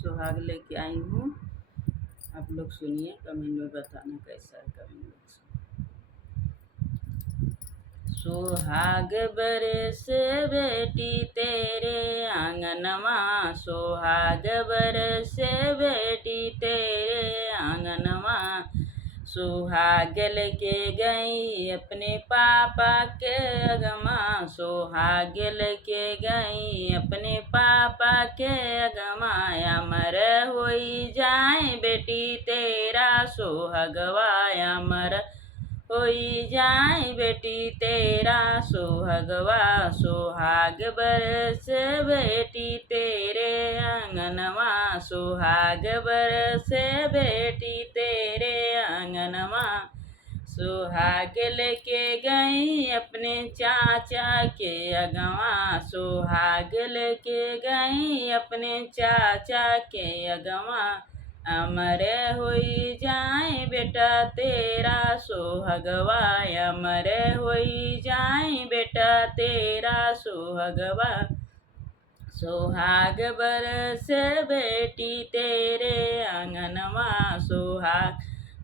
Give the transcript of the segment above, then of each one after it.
सुहाग लेके आई हूँ। आप लोग सुनिए, कमेंट में बताना कैसा है कमेंट बॉक्स में। सुहाग बरस बेटी तेरे आंगनवा, सुहाग बरस बेटी तेरे आंगनवा। सुहाग लेके गई अपने पापा के अगमा, सुहाग लेके गई अपने पापा के अगमा। अमर होई जाए बेटी तेरा सुहागवा, अमर होई जाए बेटी तेरा सुहागवा। सुहाग बरस बेटी तेरे आंगनवा, सुहाग बरस बेटी तेरे आंगनवा। सुहाग लेके गई अपने चाचा के अगवा, सुहाग लेके गई अपने चाचा के अगवा। अमर होई जाए बेटा तेरा सुहागवा, अमर होई जाए बेटा तेरा सुहागवा। सुहाग बरस बेटी तेरे आंगनवा, सुहाग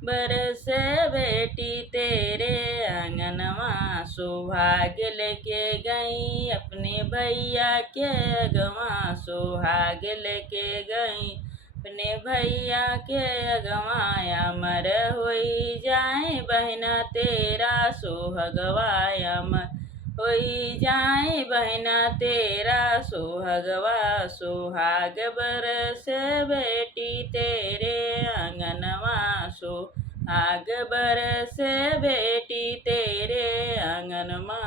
बरस बेटी तेरे आंगनवा। सुहाग लेके गई अपने भैया के अगवा, सुहाग लेके गई अपने भैया के अगवा। अमर होई जाए बहना तेरा सुहागवा, अमर होई जाए बहना तेरा सुहागवा। सुहाग बरस बेटी तेरे आंगनवा, सुहाग बरस बेटी तेरे आंगनवा।